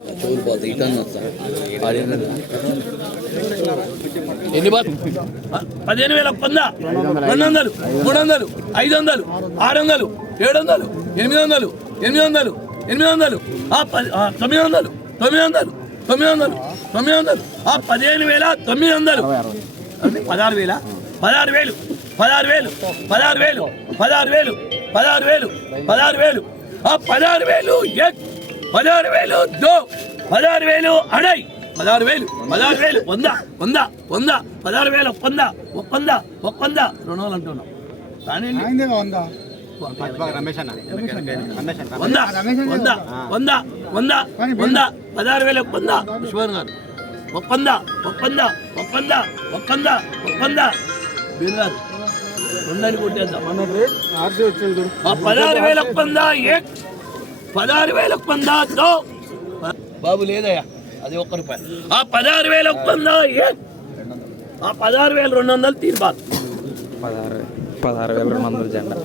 చెవులు పోతాయి ఎన్ని బాత్ పదిహేను వేల వంద రెండు వందలు మూడు వందలు ఐదు వందలు ఆరు వందలు ఏడు వందలు ఎనిమిది వందలు ఎనిమిది వందలు ఎనిమిది వందలు ఆ పది తొమ్మిది వందలు తొమ్మిది వందలు తొమ్మిది వందలు తొమ్మిది వందలు ఆ పదిహేను వేల తొమ్మిది వందలు. పదహారు వేల పదహారు వేలు పదహారు వేలు పదహారు వేలు పదహారు వేలు పదహారు వేలు పదహారు వేలు ఆ పదహారు వేలు ఎక్ పదహారు వేలు దో పదహారు వేలు అడై పదహారు వేలు పదహారు వేలు వంద వంద వంద పదహారు వేలు వంద ఒక్కొంద ఒక్కొంద రెండు వందలు అంటున్నాం కానీ వంద? వంద వంద వంద వంద పదహారు వేలు వంద. విశ్వన్ గారు. ఒక్కొంద ఒక్కొంద ఒక్కొంద ఒక్కొంద ఒక్కొంద వీరు గారు రెండని కొట్టేద్దాం. పదహారు వేల ఒక్కొంద ఏ పదహారు వేల దో బాబు లేదయ్యా అది ఒక్క రూపాయి. ఆ పదహారు వేల ఏ? ఆ పదహారు వేల రెండు వందలు తీర్పాలి పదహారు పదహారు వేల రెండు వందల జెండా.